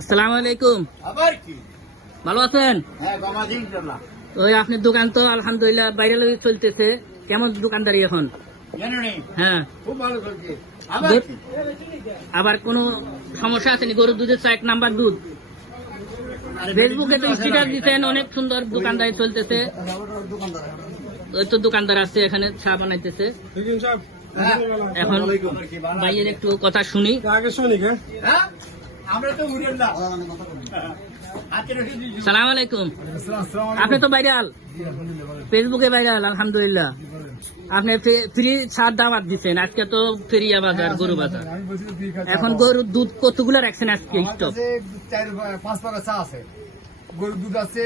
আসসালামু আলাইকুম। ভালো আছেন? ওই আপনার দোকান তো আলহামদুলিল্লাহ বাইরে চলতেছে, কেমন দোকানদারি এখন? হ্যাঁ, খুব ভালো চলছে। আবার কোনো সমস্যা আছে নি? গরুর দুধের 1 নাম্বার দুধ। ফেসবুকে তো স্ট্যাটাস দিচ্ছেন, অনেক সুন্দর দোকানদারি চলতেছে। ওই তো দোকানদার আছে এখানে, চা বানাইতেছে। এখন ভাইয়ের একটু কথা শুনি। সালাম আলাইকুম। আপনি তো ভাইরাল, ফেসবুকে ভাইরাল আলহামদুলিল্লাহ। আপনি ফ্রি ছাড় দাওয়াত দিচ্ছেন, আজকে তো ফেরিয়া বাজার, গরু বাজার। এখন গরুর দুধ কতগুলো রাখছেন আজকে স্টক? 4-5 পাকা চা আছে, গরুর দুধ আছে,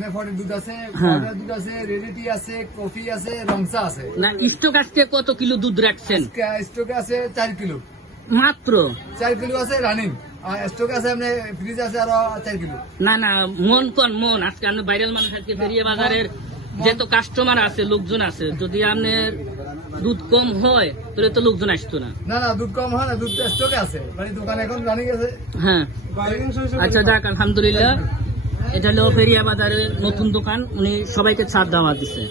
MF40 দুধ আছে, হ্যাঁ। পাউডার দুধ আছে, রেডিটি আছে, কফি আছে, রংচা আছে। না, স্টক আজকে কত কিলো দুধ রাখছেন? স্টকে আছে 4 কিলো, মাত্র 4 কিলো আছে রানিং। আর স্টকে আছে আপনি ফ্রিজ আছে আরো 4 কিলো। না না, মন আজকে আপনি ভাইরাল মানুষ, আজকে ফেরিয়া বাজারের যেহেতু কাস্টমার আছে, লোকজন আছে, যদি আপনার দুধ কম হয় তাহলে তো লোকজন আসতো না। না না, দুধ কম হয় না, দুধ স্টকে আছে, মানে দোকান এখন রানিং আছে। হ্যাঁ, আচ্ছা যাক আলহামদুলিল্লাহ। এটা হলো ফেরিয়া বাজারের নতুন দোকান, উনি সবাইকে ছাড় দাওয়াত দিছে,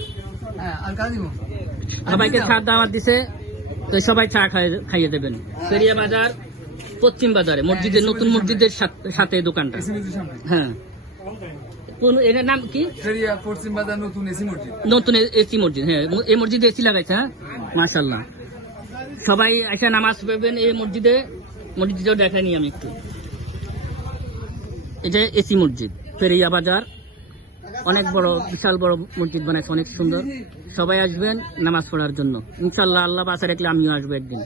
হ্যাঁ, আর কাজ দিব। সবাইকে ছাড় দাওয়াত দিছে, তো সবাই চা খাইয়ে দেবেন। ফেরিয়া বাজার পশ্চিম বাজারে মসজিদের, নতুন মসজিদের সাথে দোকানটা। হ্যাঁ, কোন এটার নাম কি? ফেরিয়া পশ্চিম বাজার নতুন এসি মসজিদ। নতুন এসি মসজিদ। হ্যাঁ, এই মসজিদে এসি লাগাইছে। হ্যাঁ, মাশাআল্লাহ। সবাই এসে নামাজ পড়বেন এই মসজিদে। মসজিদটাও দেখাইনি আমি একটু। এটা এসি মসজিদ, ফেরিয়া বাজার। অনেক বড়, বিশাল বড় মসজিদ বানাইছে, অনেক সুন্দর। সবাই আসবেন নামাজ পড়ার জন্য ইনশাল্লাহ। আল্লাহ বাসা রাখলে আমিও আসবো একদিন।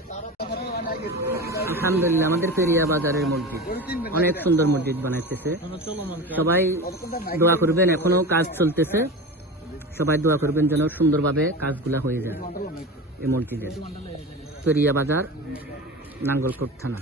আলহামদুলিল্লাহ, আমাদের ফেরিয়া বাজারের মসজিদ অনেক সুন্দর মসজিদ বানাইতেছে। সবাই দোয়া করবেন, এখনো কাজ চলতেছে। সবাই দোয়া করবেন যেন সুন্দরভাবে কাজগুলা হয়ে যায় এই মসজিদের। ফেরিয়া বাজার, নাঙ্গলকোট থানা।